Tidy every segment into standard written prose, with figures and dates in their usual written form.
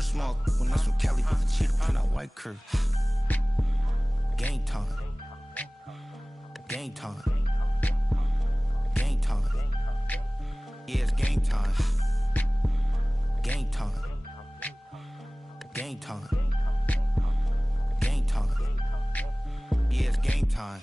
a small when that's from Cali, but the cheetah print out white curve. Game time. Game time. Game time. Yeah, it's game time. Game time. Game time. Game time. Yeah, it's game time.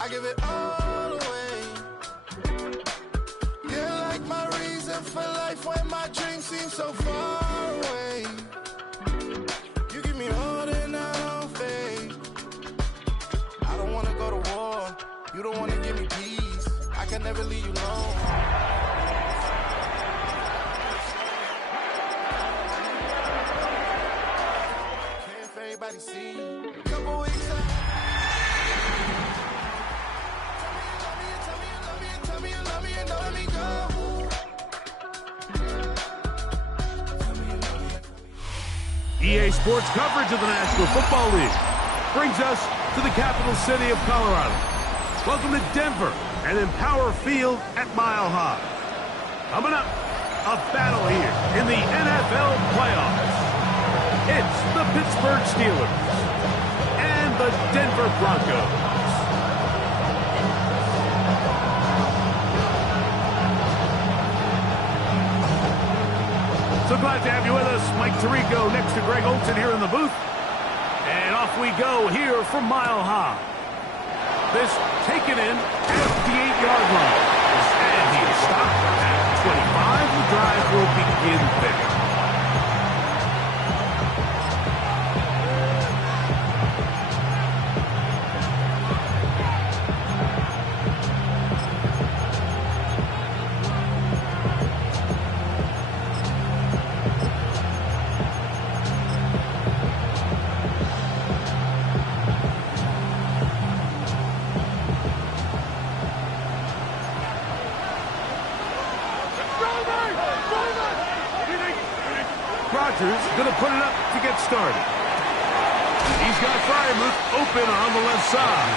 I give it all away. You're like my reason for life when my dreams seem so far away. You give me more than I don't fade. I don't wanna go to war. You don't wanna give me peace. I can never leave you alone. Care if everybody see you. Couple weeks out. Tell me you love me and don't let me go. Tell me you love EA Sports coverage of the National Football League brings us to the capital city of Colorado. Welcome to Denver and Empower Field at Mile High. Coming up, a battle here in the NFL playoffs. It's the Pittsburgh Steelers and the Denver Broncos. So glad to have you with us. Mike Tirico next to Greg Olson here in the booth. And off we go here from Mile High. This taken in at the 8-yard line. And he is stopped at 25. The drive will begin there. Going to put it up to get started. He's got Fryermuth open on the left side.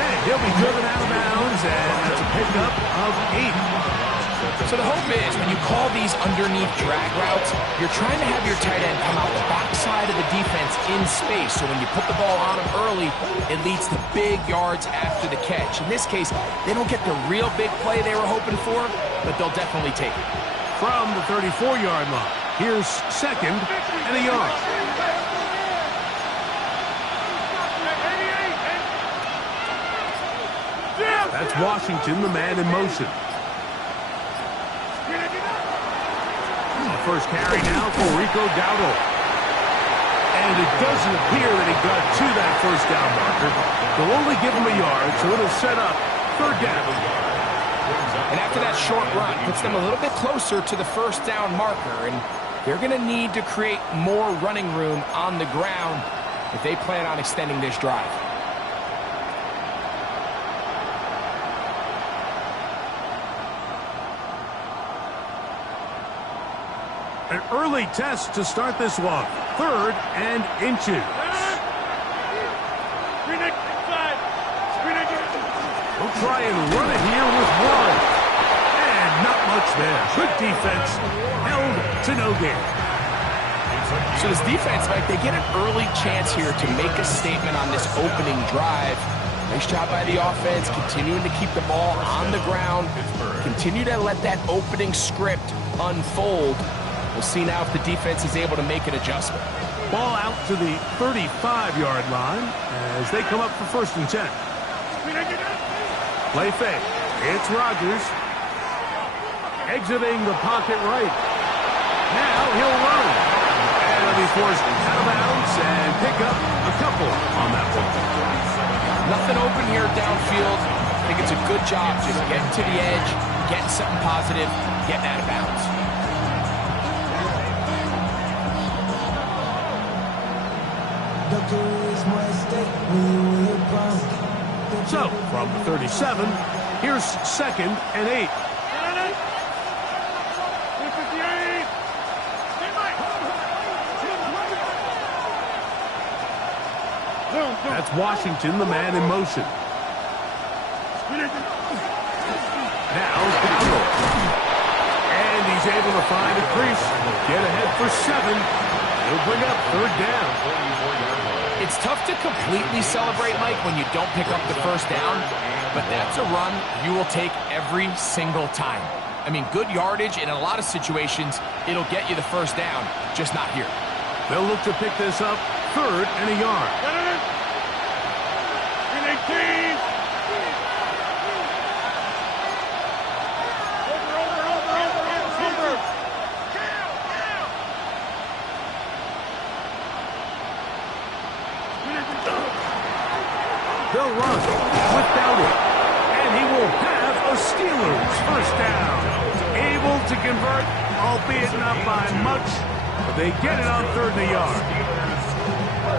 And he'll be driven out of bounds, and that's a pickup of 8. So the hope is when you call these underneath drag routes, you're trying to have your tight end come out the backside of the defense in space. So when you put the ball on him early, it leads to big yards after the catch. In this case, they don't get the real big play they were hoping for, but they'll definitely take it. From the 34-yard line. Here's second and a yard. That's Washington, the man in motion. First carry now for Rico Dowdle. And it doesn't appear that he got to that first down marker. They'll only give him a yard, so it'll set up third down. And after that short run, puts them a little bit closer to the first down marker. And they're going to need to create more running room on the ground if they plan on extending this drive. An early test to start this one. 3rd and inches. We'll try and run it here with 1. And not much there. Good defense. Held to no gain. So this defense, Mike, they get an early chance here to make a statement on this opening drive. Nice job by the offense, continuing to keep the ball on the ground. Continue to let that opening script unfold. We'll see now if the defense is able to make an adjustment. Ball out to the 35-yard line as they come up for 1st and 10. Play fake. It's Rodgers. Exiting the pocket right. Now he'll run. And he'll be forced out of bounds and pick up a couple on that one. Nothing open here downfield. I think it's a good job just getting to the edge, getting something positive, getting out of bounds. So, from the 37, here's 2nd and 8. That's Washington, the man in motion. Now, Dowdle. And he's able to find a crease. Get ahead for 7. He'll bring up 3rd down. It's tough to completely celebrate, Mike, when you don't pick up the first down, but that's a run you will take every single time. I mean, good yardage, and in a lot of situations, it'll get you the first down, just not here. They'll look to pick this up 3rd and a yard. They'll run with Dowdle, and he will have a Steelers first down. Able to convert, albeit not by much, but they get it on 3rd and a yard.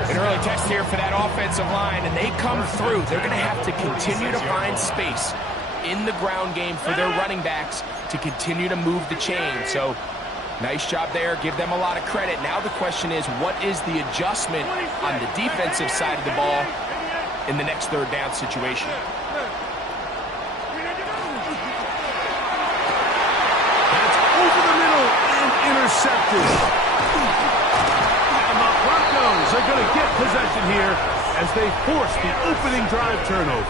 An early test here for that offensive line, and they come through. They're going to have to continue to find space in the ground game for their running backs to continue to move the chain. So Nice job there. Give them a lot of credit. Now the question is, what is the adjustment on the defensive side of the ball in the next third down situation? That's over the middle and intercepted. And the Broncos are going to get possession here as they force the opening drive turnover.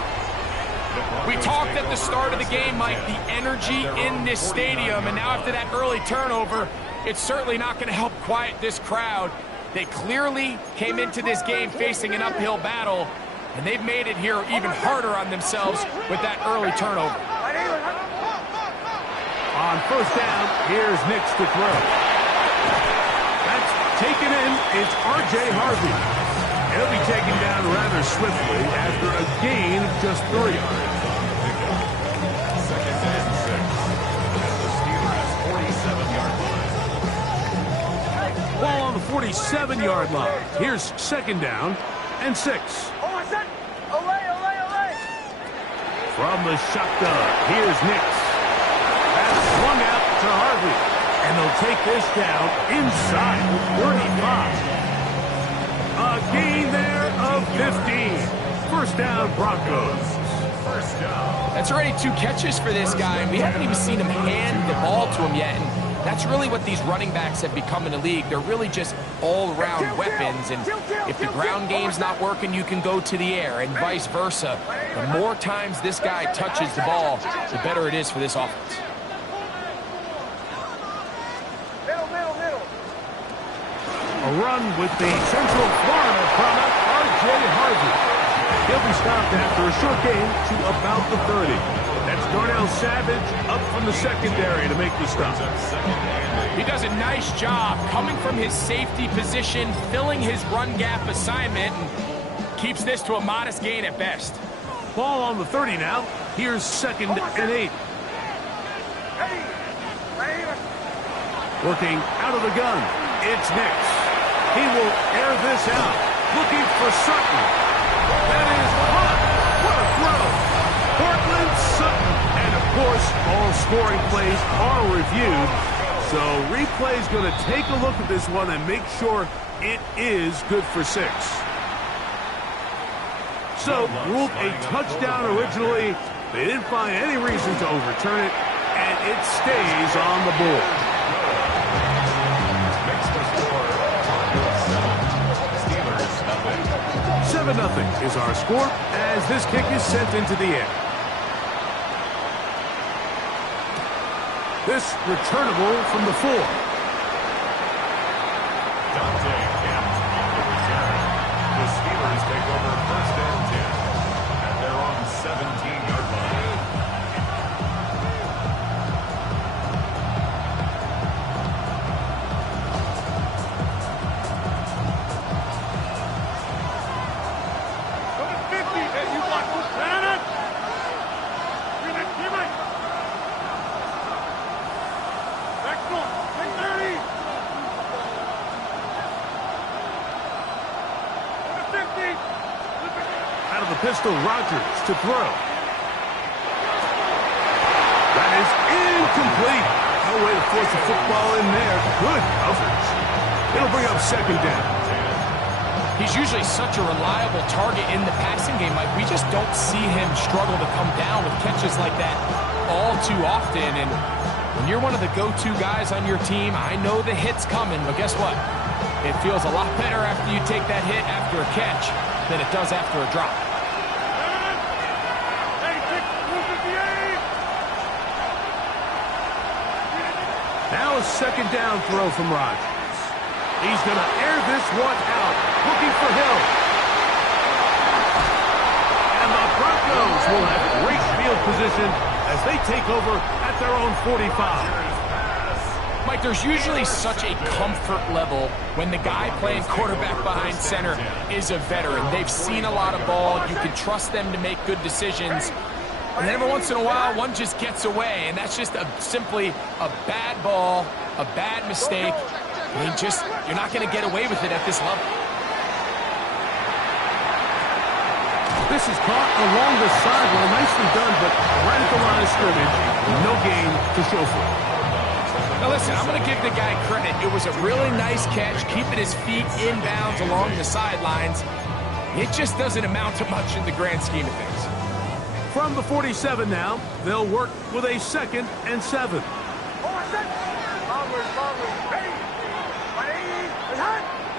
We talked at the start of the game, Mike, the energy in this stadium, and now after that early turnover, it's certainly not going to help quiet this crowd. They clearly came into this game facing an uphill battle, and they've made it here even harder on themselves with that early turnover. On first down, here's Nix to throw. That's taken in. It's R.J. Harvey. He'll be taken down rather swiftly after a gain of just 3. Second and 6. At the Steelers' 47-yard line. Ball on the 47-yard line. Here's second down and 6. From the shotgun, here's Nix. That's swung out to Harvey. And they'll take this down inside the 35. A gain there of 15. First down, Broncos. First down. That's already 2 catches for this guy, and we haven't even seen him hand the ball to him yet. And that's really what these running backs have become in the league. They're really just all-around weapons, and if the ground game's not working, you can go to the air, and vice versa. The more times this guy touches the ball, the better it is for this offense. A run with the Central Florida product, R.J. Harvey. He'll be stopped after a short gain to about the 30. That's Darnell Savage up from the secondary to make the stop. He does a nice job coming from his safety position, filling his run gap assignment, and keeps this to a modest gain at best. Ball on the 30 now. Here's second and 8. Working out of the gun. It's Nix. He will air this out. Looking for Sutton. That is caught. What a throw. Portland Sutton. And, of course, all scoring plays are reviewed. So replay's going to take a look at this one and make sure it is good for 6. So, ruled a touchdown originally. They didn't find any reason to overturn it, and it stays on the board. 7-0 is our score as this kick is sent into the air. This returnable from the 4. Dante Kemp on the return. The Steelers take over first and 10 at their own 17-yard line. Out of the pistol, Rodgers to throw. That is incomplete. No way to force the football in there. Good coverage. It'll bring up second down. He's usually such a reliable target in the passing game. Like, we just don't see him struggle to come down with catches like that all too often. And when you're one of the go-to guys on your team, I know the hit's coming, but guess what? It feels a lot better after you take that hit after a catch than it does after a drop. Now a second down throw from Rodgers. He's going to air this one out, looking for Hill. And the Broncos will have great field position as they take over at their own 45. Mike, there's usually such a comfort level when the guy playing quarterback behind center is a veteran. They've seen a lot of ball. You can trust them to make good decisions. And then every once in a while, one just gets away, and that's just simply a bad ball, a bad mistake. I mean, you're not going to get away with it at this level. This is caught along the sideline. Nicely done, but right at the line of scrimmage. No gain to show for it. Now listen, I'm going to give the guy credit. It was a really nice catch, keeping his feet inbounds along the sidelines. It just doesn't amount to much in the grand scheme of things. From the 47 now, they'll work with a 2nd and 7. To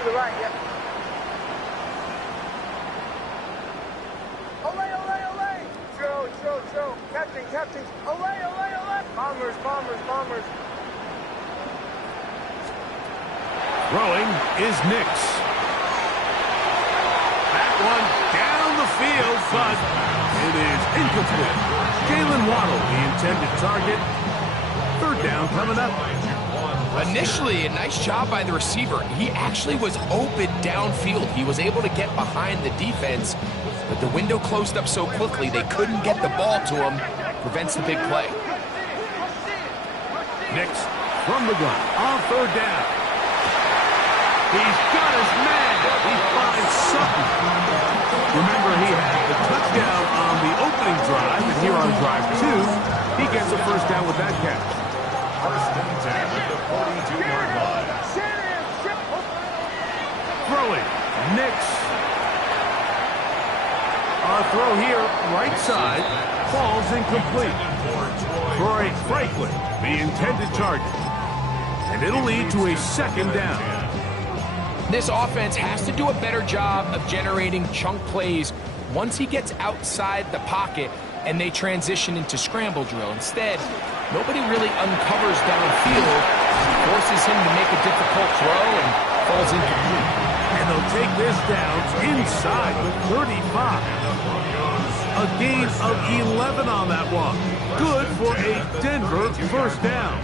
the right, yep. Olay, olay, olay! Show. Captain. Olay. Bombers. Throwing is Nix. That one down the field, but it is incomplete. Jalen Waddle, the intended target. 3rd down coming up. Initially, a nice job by the receiver. He actually was open downfield. He was able to get behind the defense, but the window closed up so quickly they couldn't get the ball to him. Prevents the big play. Nix from the gun on 3rd down. He's got his man. He finds Sutton. Remember, he had the touchdown on the opening drive, and here on drive 2, he gets a 1st down with that catch. 1st and 10 at the 42-yard line. Throwing, Nix. Our throw here, right side, falls incomplete. Troy Franklin, the intended target. And it'll lead to a 2nd down. This offense has to do a better job of generating chunk plays once he gets outside the pocket and they transition into scramble drill. Instead, nobody really uncovers downfield, forces him to make a difficult throw, and falls incomplete. And they'll take this down inside the 35. A gain of 11 on that one. Good for a Denver 1st down.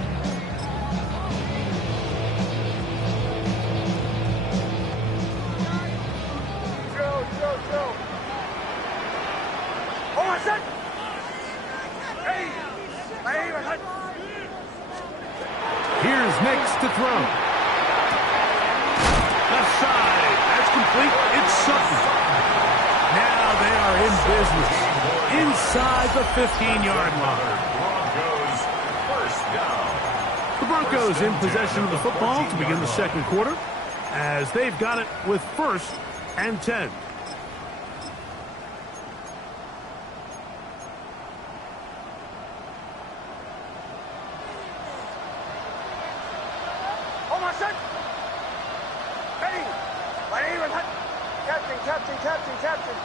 Show. Oh, I said! Hey! Here's Nix to throw. Left side. That's complete. It's Sutton. Now they are in business. Inside the 15-yard line. Broncos 1st down. The Broncos in possession of the football to begin the 2nd quarter, as they've got it with 1st and 10. Captain.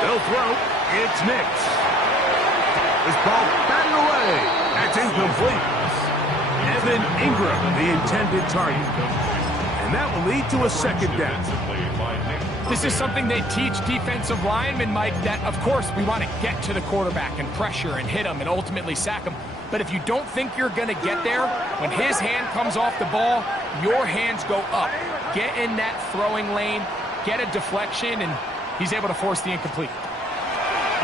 They'll throw. It's Nix. This ball batted away. That's incomplete. Evan Ingram, the intended target. And that will lead to a 2nd down. This is something they teach defensive linemen, Mike, that, of course, we want to get to the quarterback and pressure and hit him and ultimately sack him. But if you don't think you're going to get there, when his hand comes off the ball, your hands go up. Get in that throwing lane, get a deflection, and he's able to force the incomplete.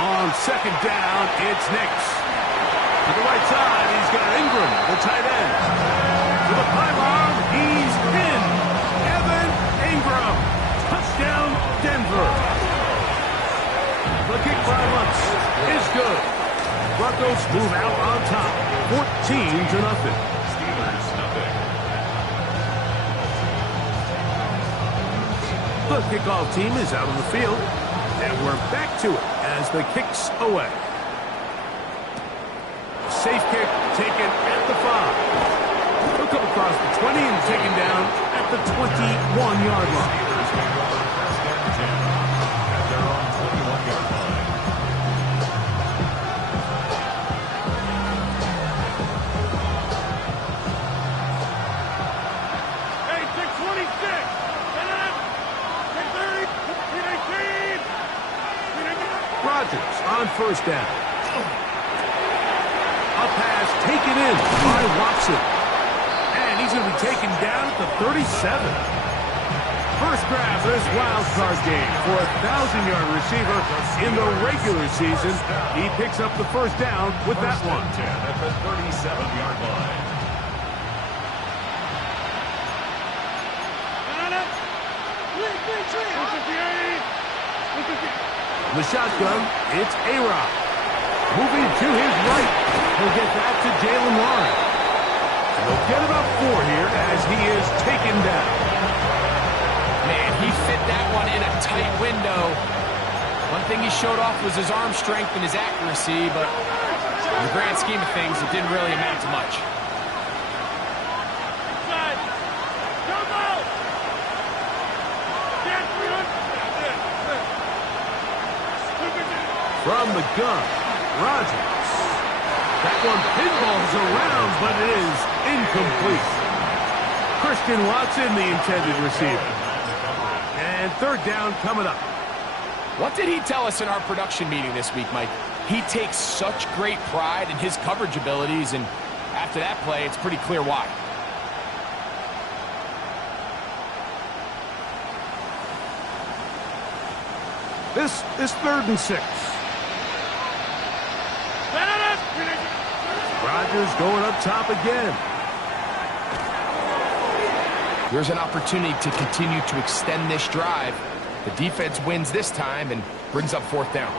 On 2nd down, it's Nix. To the right side, he's got Ingram, the tight end. To the pylon, he's in. Evan Ingram. Touchdown, Denver. The kick by Lutz is good. Broncos move out on top, 14-0. Steelers 0. The kickoff team is out on the field, and we're back to it as the kick's away. Safe kick taken at the 5. He'll come across the 20 and taken down at the 21-yard line. Steelers take over 1st and 10 at their own 21-yard line. Rodgers on 1st down. A pass taken in by Watson. And he's going to be taken down at the 37. First grab of this wild card game for a 1,000-yard receiver in the regular season. He picks up the 1st down with that one. 10 at the 37-yard line. The shotgun, it's A-Rod. Moving to his right. He'll get that to Jalen Lawrence. And they'll get about 4 here as he is taken down. Man, he fit that one in a tight window. One thing he showed off was his arm strength and his accuracy, but in the grand scheme of things, it didn't really amount to much. From the gun, Rodgers. That one pinballs around, but it is incomplete. Christian Watson, the intended receiver. And 3rd down coming up. What did he tell us in our production meeting this week, Mike? He takes such great pride in his coverage abilities, and after that play, it's pretty clear why. This is 3rd and 6. Rodgers going up top again. Here's an opportunity to continue to extend this drive. The defense wins this time and brings up 4th down.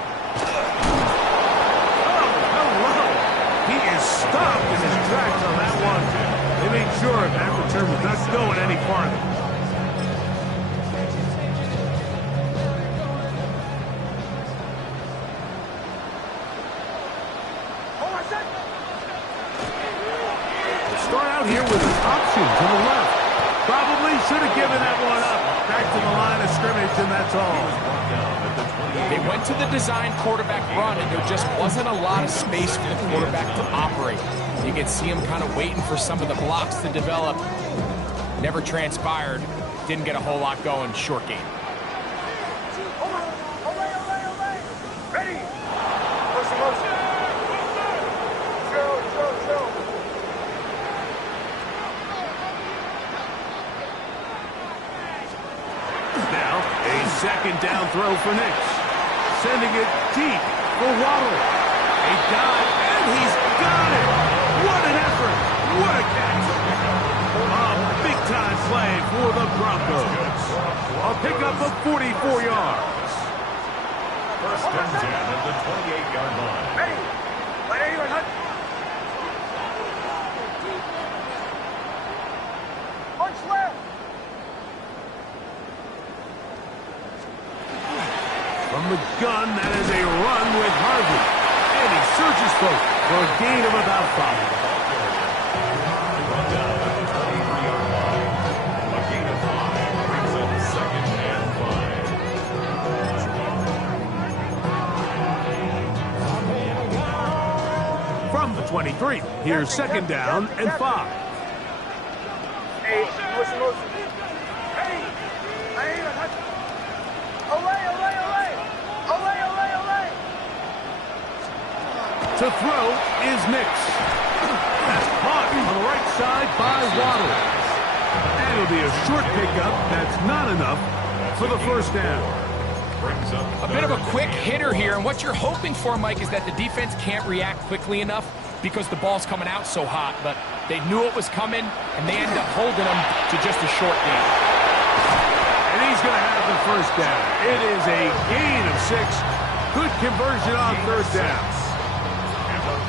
He is stopped in his tracks on that one. They made sure that return was not going any farther. Start out here with an option to the left. Probably should have given that one up. Back to the line of scrimmage, and that's all. They went to the design quarterback run, and there just wasn't a lot of space for the quarterback to operate. You could see him kind of waiting for some of the blocks to develop. Never transpired. Didn't get a whole lot going. Short game. Ready. Motion, motion. Joe. Now, a 2nd down throw for Nix. Sending it deep for Waddle. A dive, and he's got it! What an effort! What a catch! A big-time play for the Broncos. A pickup of 44 yards. 1st and 10 at the 28-yard line. Ready. Ready, hut. Punch left. From the gun, that is a run with Harvey. And he surges forward for a gain of about 5. Run down at the 23-yard line. A gain of 5 brings up 2nd and 5. From the 23, here's 2nd down and 5. Hey, motion. Ready. Ready, hut. Away. To throw is Nix. That's caught on the right side by Waddle. And it'll be a short pickup. That's not enough for the 1st down. A bit of a quick hitter here, and what you're hoping for, Mike, is that the defense can't react quickly enough because the ball's coming out so hot, but they knew it was coming, and they ended up holding them to just a short gain. And he's going to have the 1st down. It is a gain of 6. Good conversion on 3rd down.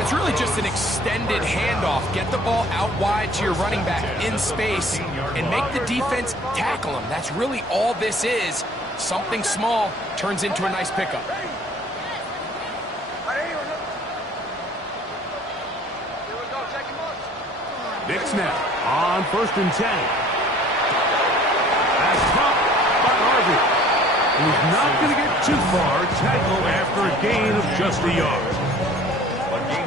It's really just an extended handoff. Get the ball out wide to your running back in space and make the defense tackle him. That's really all this is. Something small turns into a nice pickup. Nix now on 1st and 10. That's caught by Harvey. He's not going to get too far. Tackle after a gain of just a yard.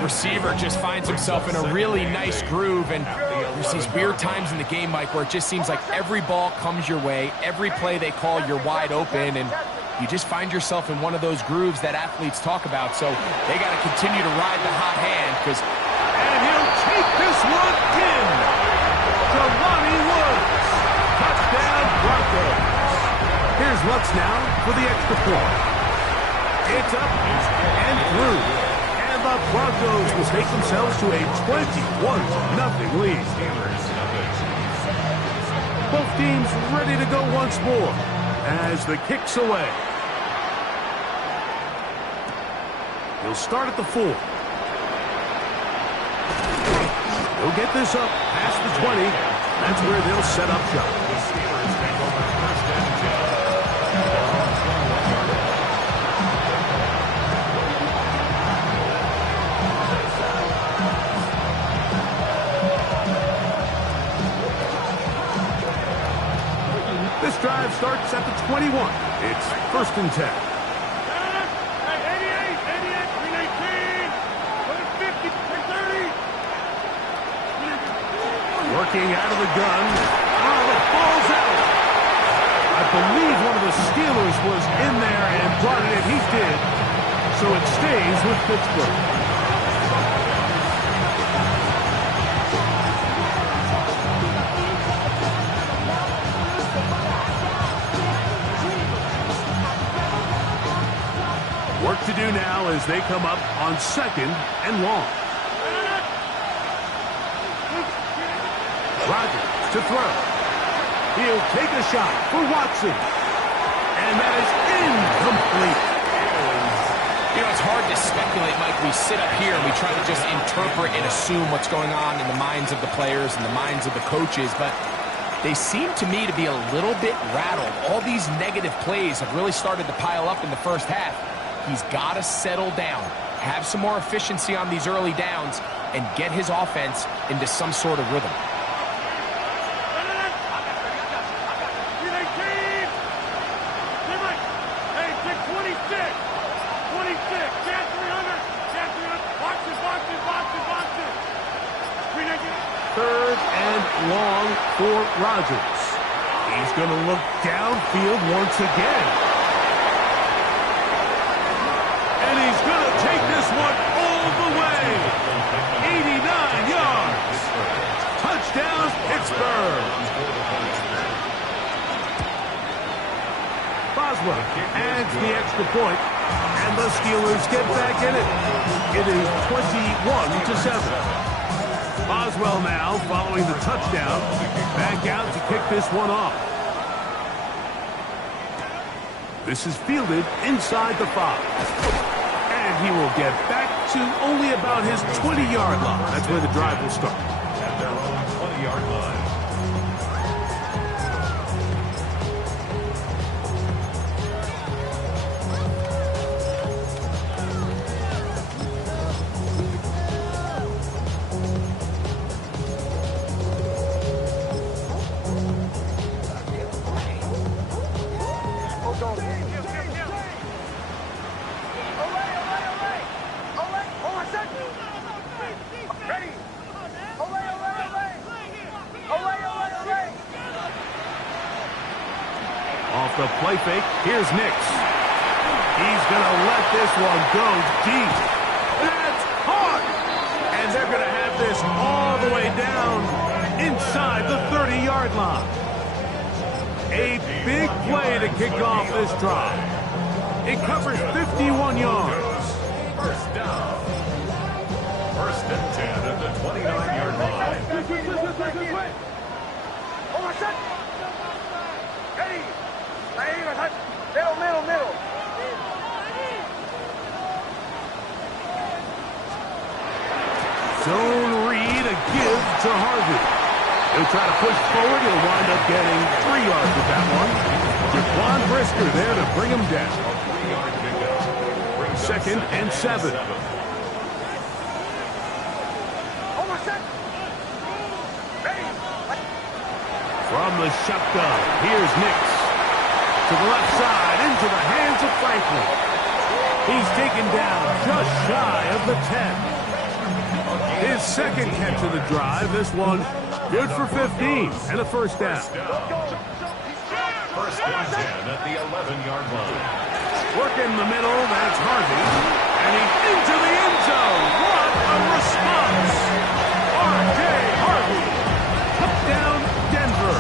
Receiver just finds himself in a really nice groove, and there's these weird times in the game, Mike, where it just seems like every ball comes your way, every play they call, you're wide open, and you just find yourself in one of those grooves that athletes talk about. So they got to continue to ride the hot hand, because and he'll take this one in. Jelani Woods. Touchdown Broncos. Here's Lutz now for the extra point. It's up and through. The Broncos will take themselves to a 21-0 lead. Both teams ready to go once more as the kick's away. They'll start at the 4. They'll get this up past the 20. That's where they'll set up shop. The Steelers take over first and 10. This drive starts at the 21. It's first and 10. Working out of the gun. Oh, the ball's out. I believe one of the Steelers was in there and brought it in. He did. So it stays with Pittsburgh. Work to do now as they come up on second and long. Rodgers to throw. He'll take a shot for Watson. And that is incomplete. You know, it's hard to speculate, Mike. We sit up here and we try to just interpret and assume what's going on in the minds of the players and the minds of the coaches, but they seem to me to be a little bit rattled. All these negative plays have really started to pile up in the first half. He's got to settle down, have some more efficiency on these early downs, and get his offense into some sort of rhythm. Third and long for Rodgers. He's going to look downfield once again. And he's going to take this one all the way. 89 yards. Touchdown, Pittsburgh. Boswell adds the extra point, and the Steelers get back in it. It is 21-7. Boswell now, following the touchdown, back out to kick this one off. This is fielded inside the 5. And he will get back to only about his 20-yard line. That's where the drive will start. At their own 20-yard line. Off the play fake, here's Nix. He's going to let this one go deep. That's hard! And they're going to have this all the way down inside the 30-yard line. A big play to kick off this drive. It covers 51 yards. First down. First and 10 at the 29-yard line. Hold on, set. Ready. Middle. Zone read, a give to Harvey. He'll try to push forward. He'll wind up getting 3 yards with that one. Jaquan Brisker there to bring him down. 3-yard pickup. Second and 7. Hold on, set. Ready. From the shotgun, here's Nix. To the left side, into the hands of Franklin. He's taken down just shy of the 10. His second catch of the drive. This one good for 15 and a first down. First and 10 at the 11-yard line. Working the middle, that's Harvey. And he's into the end zone. What a response. R.J. Harvey. Touchdown, Denver.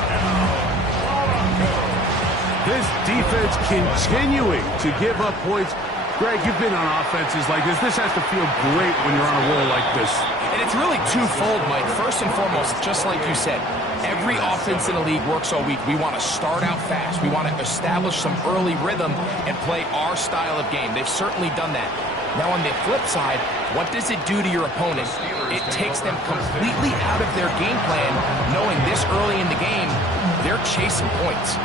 This defense continuing to give up points. Greg, you've been on offenses like this. This has to feel great when you're on a roll like this. And it's really twofold, Mike. First and foremost, just like you said, every offense in the league works all week. We want to start out fast. We want to establish some early rhythm and play our style of game. They've certainly done that. Now on the flip side, what does it do to your opponent? It takes them completely out of their game plan, knowing this early in the game, they're chasing points.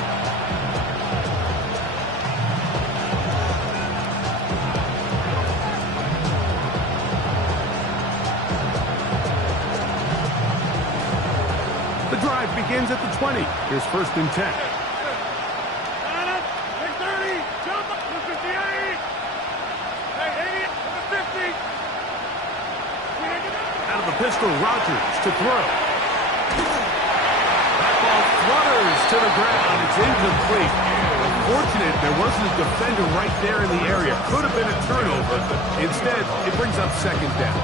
The drive begins at the 20. Here's 1st and 10. Out of the pistol, Rodgers to throw. That ball flutters to the ground. It's incomplete. Unfortunate, there wasn't a defender right there in the area. Could have been a turnover. Instead, it brings up 2nd down.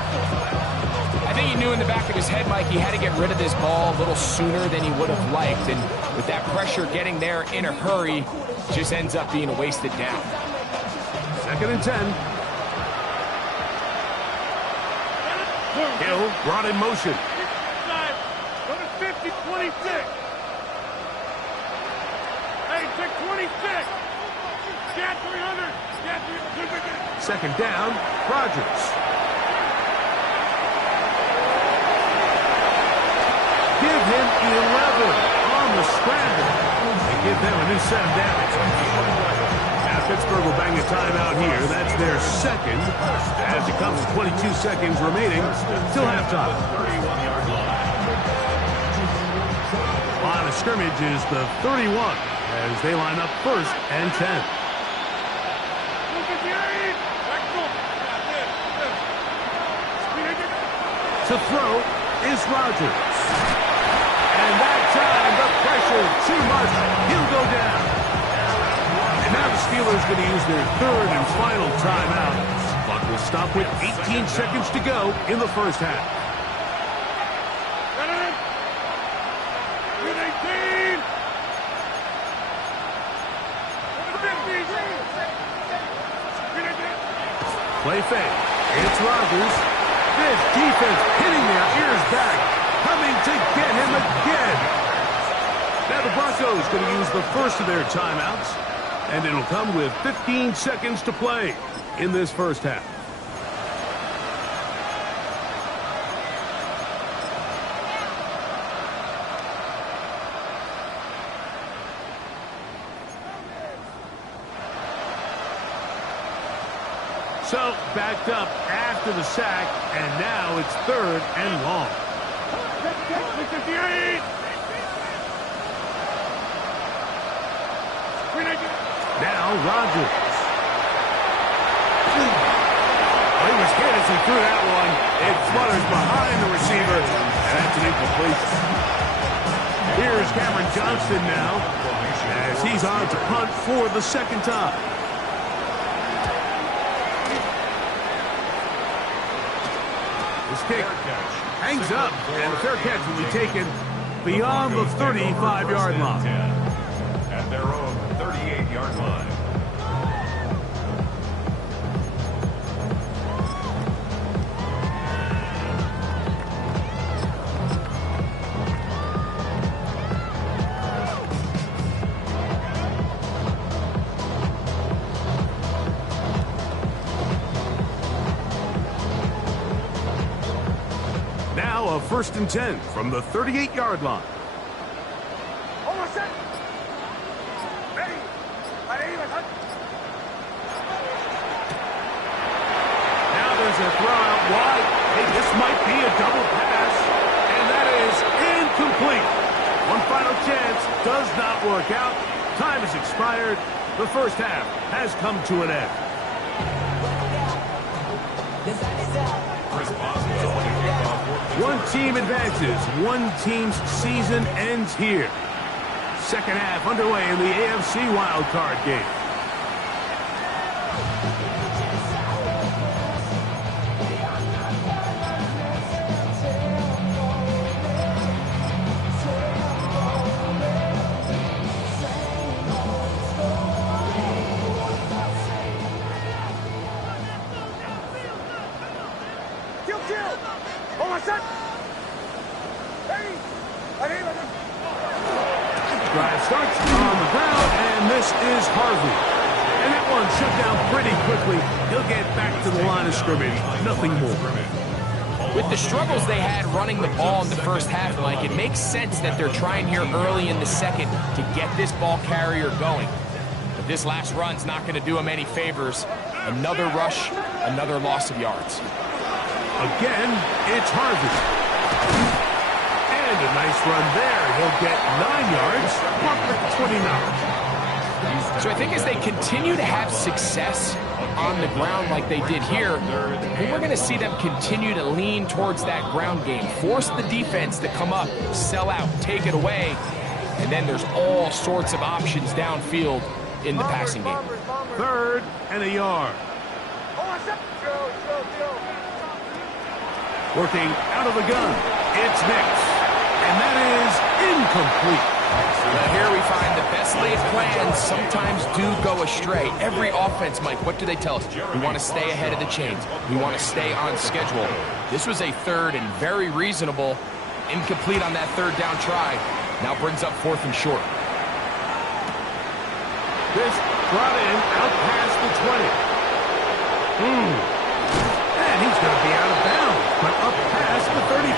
I think he knew in the back of his head, Mike, he had to get rid of this ball a little sooner than he would have liked. And with that pressure getting there in a hurry, just ends up being a wasted down. 2nd and 10. Hill brought in motion. Number 50, 26. Hey, take 26. Cat 300. Cat 300. 2nd down, Rodgers. Give him 11 on the scramble. They give them a new set of downs. Now Pittsburgh will bang a timeout here. That's their 2nd as it comes to 22 seconds remaining till halftime. Line of scrimmage is the 31 as they line up 1st and 10. To throw is Rodgers. And that time, the pressure, too much. He'll go down. And now the Steelers going to use their 3rd and final timeout. But will stop with 18 seconds to go in the 1st half. Play fake. It's Rodgers. This defense hitting their ears back. Coming to get him again. Now the Broncos going to use the 1st of their timeouts. And it'll come with 15 seconds to play in this 1st half. So, backed up after the sack, and now it's 3rd and long. Now Rodgers. Well, he was hit as he threw that one. It flutters behind the receiver, and that's an incompletion. Here's Cameron Johnston now, as he's on to punt for the 2nd time. This kick hangs up, and the fair catch will be taken beyond the 35-yard line. At their own 38-yard line. Now a 1st and 10 from the 38-yard line. Now there's a throw out wide. Hey, this might be a double pass, and that is incomplete. One final chance does not work out. Time has expired. The 1st half has come to an end. One team advances. One team's season ends here. 2nd half underway in the AFC wildcard game. Drive starts on the ground, and this is Harvey. And that one shut down pretty quickly. He'll get back to the line of scrimmage. Nothing more. With the struggles they had running the ball in the first half, Mike, it makes sense that they're trying here early in the second to get this ball carrier going. But this last run's not going to do him any favors. Another rush, another loss of yards. Again, it's Harvey. And a nice run there. He'll get 9 yards, marked at 29. So I think as they continue to have success on the ground like they did here, I think we're going to see them continue to lean towards that ground game, force the defense to come up, sell out, take it away, and then there's all sorts of options downfield in the passing game. 3rd and a yard. Working out of the gun, it's Nix, and that is incomplete. Well, here we find the best laid plans sometimes do go astray. Every offense, Mike, what do they tell us? We want to stay ahead of the chains. We want to stay on schedule. This was a 3rd and very reasonable. Incomplete on that 3rd down try. Now brings up 4th and short. This brought in out past the 20. And he's going to be out of bounds, but up past the 35.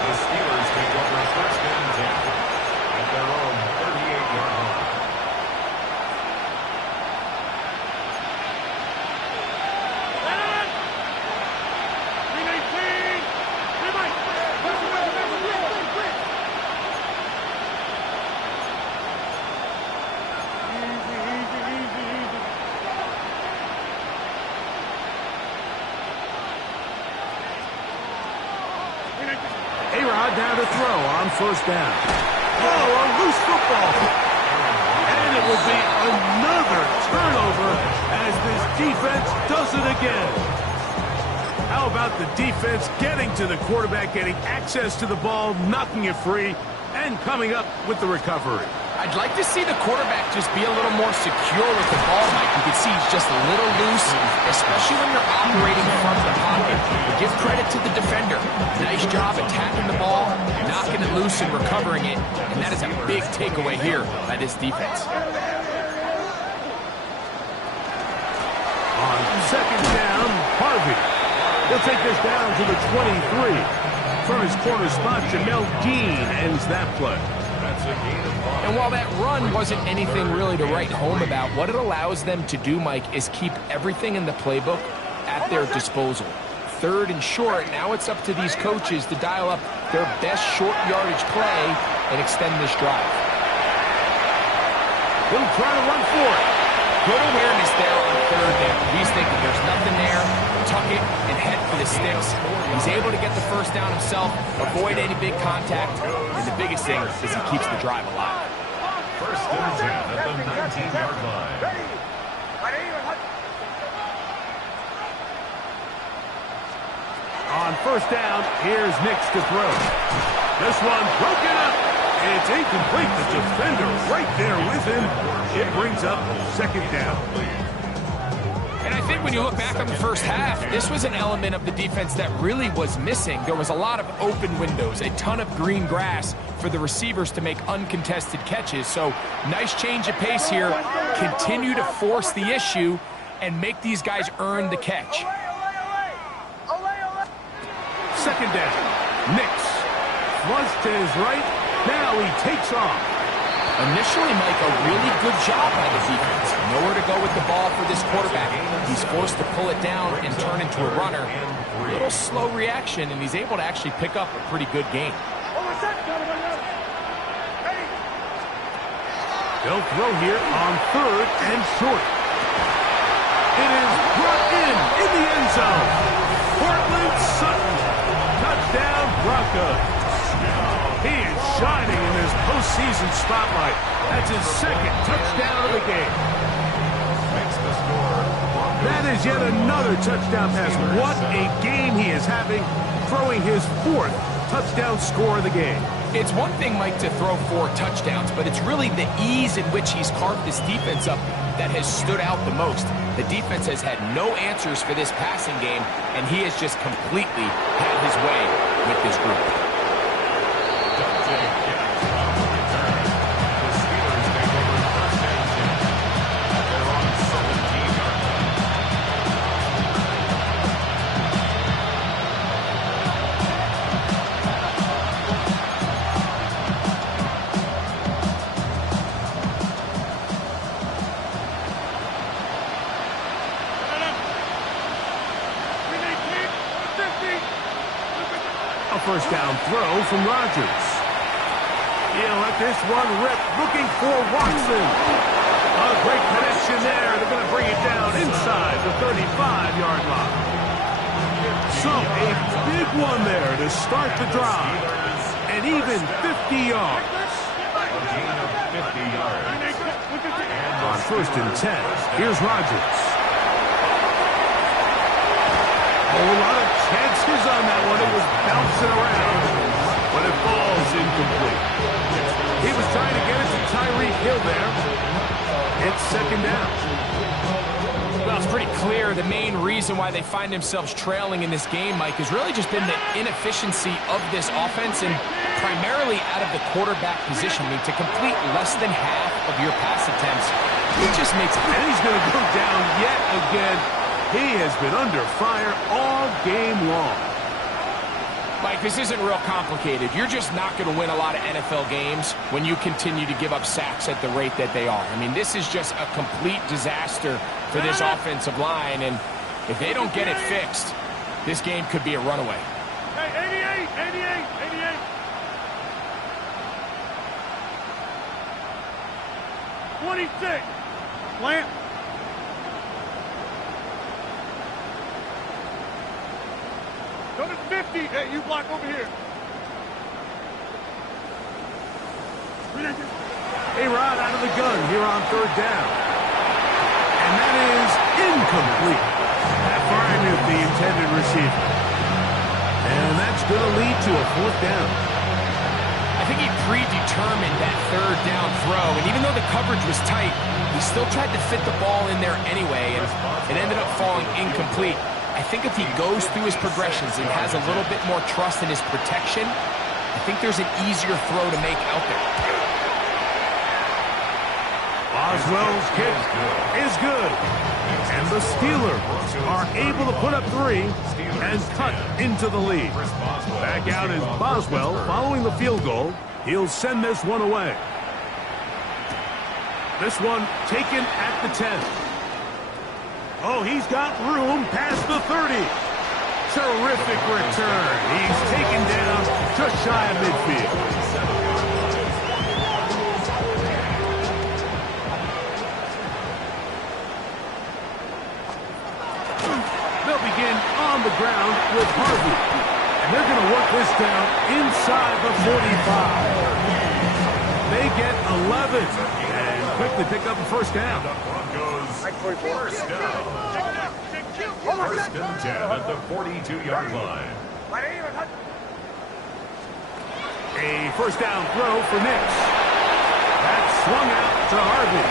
The Steelers take over 1st and 10 at their own 38-yard line. A-Rod down to throw on 1st down. Oh, a loose football. And it will be another turnover as this defense does it again. How about the defense getting to the quarterback, getting access to the ball, knocking it free, and coming up with the recovery? I'd like to see the quarterback just be a little more secure with the ball, Mike. You can see he's just a little loose, especially when you're operating from the pocket. But give credit to the defender. Nice job attacking the ball, knocking it loose and recovering it. And that is a big takeaway here by this defense. On 2nd down, Harvey. He'll take this down to the 23. From his corner spot, Jamel Dean ends that play. And while that run wasn't anything really to write home about, what it allows them to do, Mike, is keep everything in the playbook at their disposal. 3rd and short, now it's up to these coaches to dial up their best short yardage play and extend this drive. He'll try to run for it. Good awareness there on 3rd down. He's thinking there's nothing there, tuck it and head for the sticks. He's able to get the 1st down himself, avoid any big contact, and the biggest thing is he keeps the drive alive. 1st and 10 at the 19-yard line. On 1st down, here's Nix to throw. This one broken up. It's incomplete. The defender right there with him. It brings up 2nd down. And I think when you look back on the first half, this was an element of the defense that really was missing. There was a lot of open windows, a ton of green grass for the receivers to make uncontested catches. So nice change of pace here. Continue to force the issue and make these guys earn the catch. 2nd down. Nix. Flush to his right. Now he takes off. Initially, Mike, a really good job by the defense. Nowhere to go with the ball for this quarterback. He's forced to pull it down and turn into a runner. A little slow reaction, and he's able to actually pick up a pretty good game. They'll throw here on 3rd and short. It is brought in the end zone. Portland Sutton. Touchdown Broncos. He is shining in this postseason spotlight. That's his 2nd touchdown of the game. That is yet another touchdown pass. What a game he is having, throwing his 4th touchdown score of the game. It's one thing, Mike, to throw 4 touchdowns, but it's really the ease in which he's carved this defense up that has stood out the most. The defense has had no answers for this passing game, and he has just completely had his way with this group. first down throw from Rodgers. He'll let this one rip, looking for Watson. A great connection there. They're going to bring it down inside the 35-yard line. So a big one there to start the drive. And even 50 yards. A gain of 50 yards. On first and 10, here's Rodgers. A lot of chances on that one. It was bouncing around, but it falls incomplete. He was trying to get it to Tyreek Hill there. It's second down. Well, it's pretty clear the main reason why they find themselves trailing in this game, Mike, has really just been the inefficiency of this offense and primarily out of the quarterback position. I mean, to complete less than half of your pass attempts, it just makes... And he's going to go down yet again. He has been under fire all game long. Mike, this isn't real complicated. You're just not going to win a lot of NFL games when you continue to give up sacks at the rate that they are. I mean, this is just a complete disaster for this offensive line, and if they don't get it fixed, this game could be a runaway. Hey, 88. 26. Plant. Go to 50. Hey, you block over here. A-Rod out of the gun here on third down. And that is incomplete. That firing at the intended receiver. And that's going to lead to a fourth down. I think he predetermined that third down throw, and even though the coverage was tight, he still tried to fit the ball in there anyway, and it ended up falling incomplete. I think if he goes through his progressions and has a little bit more trust in his protection, I think there's an easier throw to make out there. Oswell's kick is good. And the Steelers are able to put up 3 and cut into the lead. Back out is Boswell following the field goal. He'll send this one away. This one taken at the 10. Oh, he's got room past the 30. Terrific return. He's taken down just shy of midfield. On the ground with Harvey. And they're going to work this down inside the 45. They get 11 and quickly pick up a first down. The Broncos first down. First and 10 at the 42-yard line. A first down throw for Nix. That's swung out to Harvey.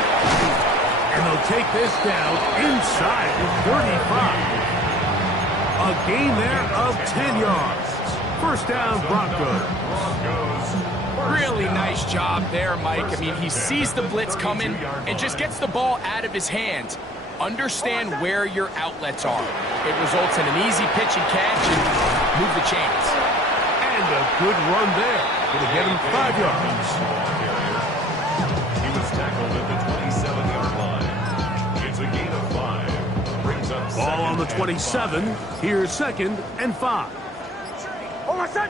And they'll take this down inside the 35. A gain there of 10 yards. First down, Broncos. Really nice job there, Mike. I mean, he sees the blitz coming and just gets the ball out of his hands. Understand where your outlets are. It results in an easy pitch and catch and move the chains. And a good run there. Going to get him 5 yards. He was tackled at the 27-yard line. It's a gain of 5. Ball on the 27. Here's second and 5. Oh, my son!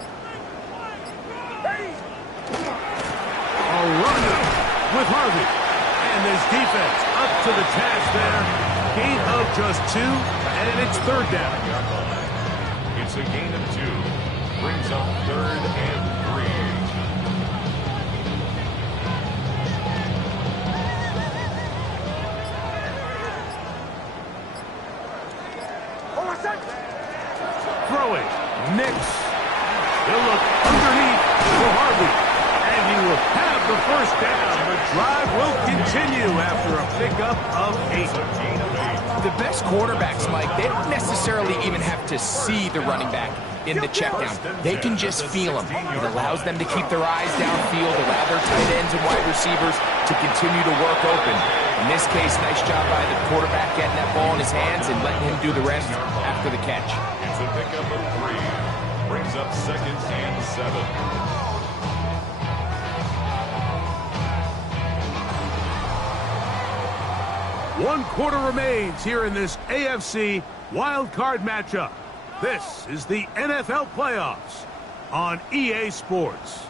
A run with Harvey. And this defense up to the task there. Gain of just 2, and it's third down. It's a gain of 2. Brings up third and 3. Throwing. Nix. He'll look underneath for Harvey. And he will have the first down. The drive will continue after a pickup of 8. The best quarterbacks, Mike, they don't necessarily even have to see the running back in the check down. They can just feel him. It allows them to keep their eyes downfield, allow their tight ends and wide receivers to continue to work open. In this case, nice job by the quarterback getting that ball in his hands and letting him do the rest after the catch. It's a pickup of 3. Brings up second and 7. One quarter remains here in this AFC wild card matchup. This is the NFL playoffs. on EA Sports.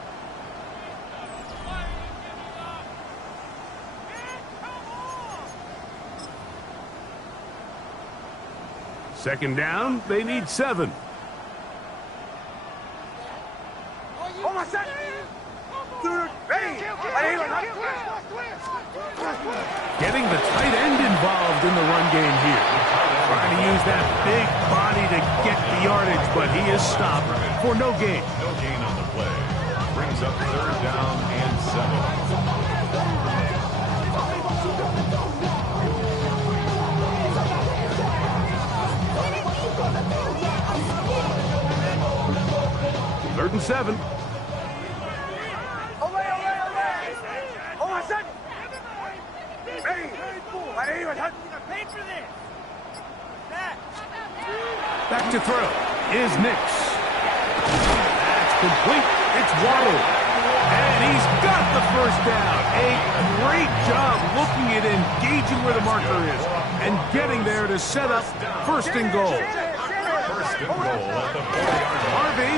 Second down, they need 7. Getting the tight end involved in the run game here. Trying to use that big body to get the yardage, but he is stopped for no gain. No gain on the play. Brings up 3rd down and 7. Third and 7. Back to throw is Nix. That's complete. It's Waddle. And he's got the first down. A great job looking at engaging where the marker is and getting there to set up 1st and goal. 1st and goal at the 4-yard line. Harvey.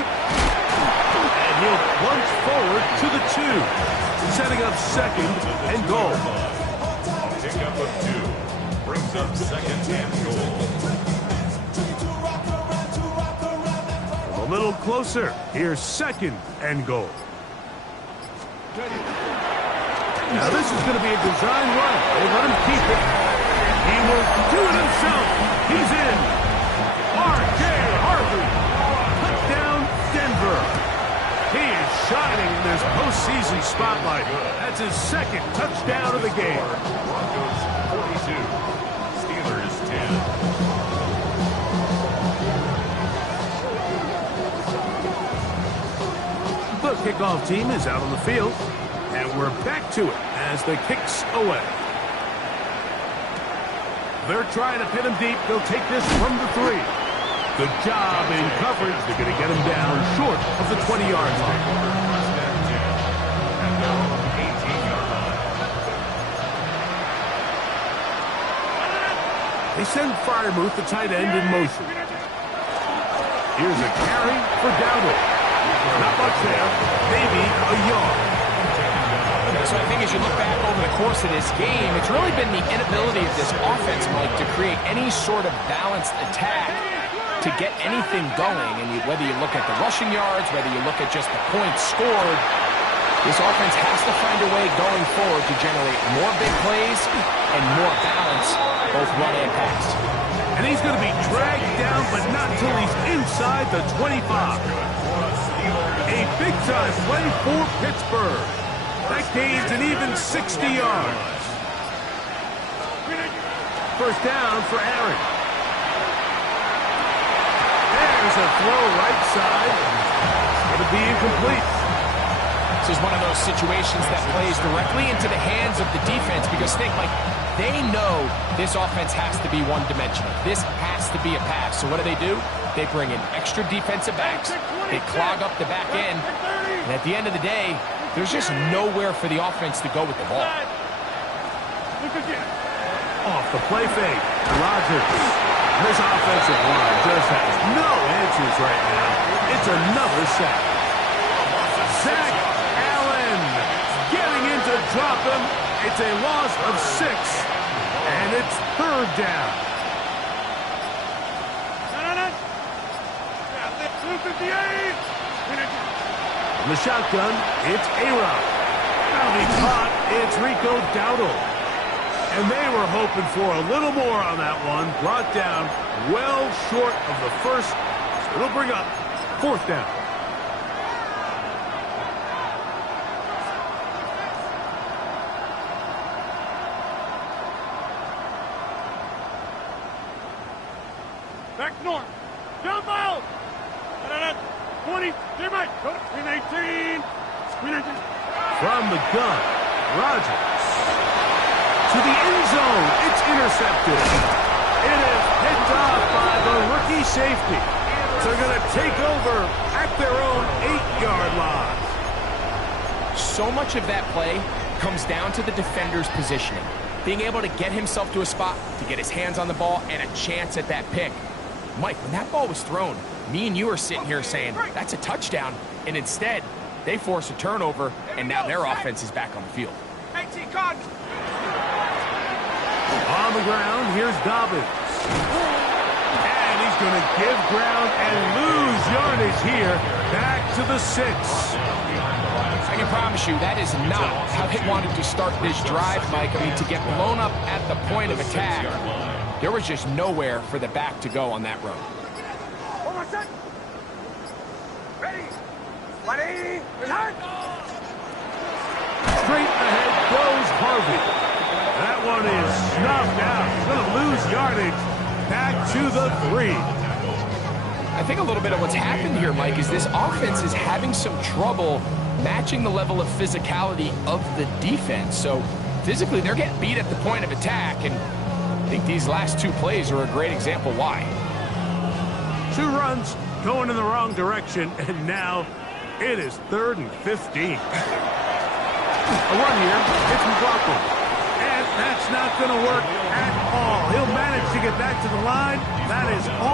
And he'll plunge forward to the 2, setting up 2nd and goal. Pick up of 2. Brings up 2nd and goal. A little closer. Here's 2nd and goal. Now this is going to be a design run. They let him keep it. He will do it himself. He's in. R.J. Harvey. Touchdown, Denver. He is shining in this postseason spotlight. That's his 2nd touchdown of the game. Broncos 42. Steelers 10. The kickoff team is out on the field, and we're back to it as the kick's away. They're trying to pin him deep. They'll take this from the 3. Good job in coverage. They're going to get him down short of the 20-yard line. And now 18-yard line. They send Freiermuth, the tight end, in motion. Here's a carry for Dowdle. Not much there. Maybe a yard. So I think as you look back over the course of this game, it's really been the inability of this offense, Mike, to create any sort of balanced attack to get anything going. And whether you look at the rushing yards, whether you look at just the points scored, this offense has to find a way going forward to generate more big plays and more balance, both run and pass. And he's going to be dragged down, but not until he's inside the 25. A big-time play for Pittsburgh. That gains an even 60 yards. First down for Aaron. There's a throw right side. It's going to be incomplete. This is one of those situations that plays directly into the hands of the defense because think, like, they know this offense has to be one-dimensional. This has to be a pass. So what do? They bring in extra defensive backs. They clog up the back end. And at the end of the day, there's just nowhere for the offense to go with the ball. Off the play fake. Rodgers. This offensive line just has no answers right now. It's another sack. Zach Allen getting in to drop him. It's a loss of 6. And it's 3rd down. In the shotgun, it's A-Rod. Penalty caught, it's Rico Dowdle. And they were hoping for a little more on that one. Brought down well short of the first. It'll bring up 4th down. Back north. Down miles. 20. Stay back. Screen 18. Screen 18. From the gun, Rodgers. To the end zone. It's intercepted. It is picked off by the rookie safety. They're going to take over at their own 8-yard line. So much of that play comes down to the defender's positioning. Being able to get himself to a spot, to get his hands on the ball, and a chance at that pick. Mike, when that ball was thrown, me and you are sitting here saying, that's a touchdown. And instead, they force a turnover, and now their offense is back on the field. On the ground, here's Dobbins. And he's going to give ground and lose yardage here. Back to the 6. I can promise you that is not how they wanted to start this drive, Mike. I mean, to get blown up at the point of attack, there was just nowhere for the back to go on that run. Straight ahead goes Harvey. That one is snuffed out. He's going to lose yardage. Back to the 3. I think a little bit of what's happened here, Mike, is this offense is having some trouble matching the level of physicality of the defense. So physically, they're getting beat at the point of attack, and I think these last 2 plays are a great example why. 2 runs going in the wrong direction, and now it is 3rd and 15. A run here. It's McLaughlin. And that's not going to work at all. He'll manage to get back to the line. That is all.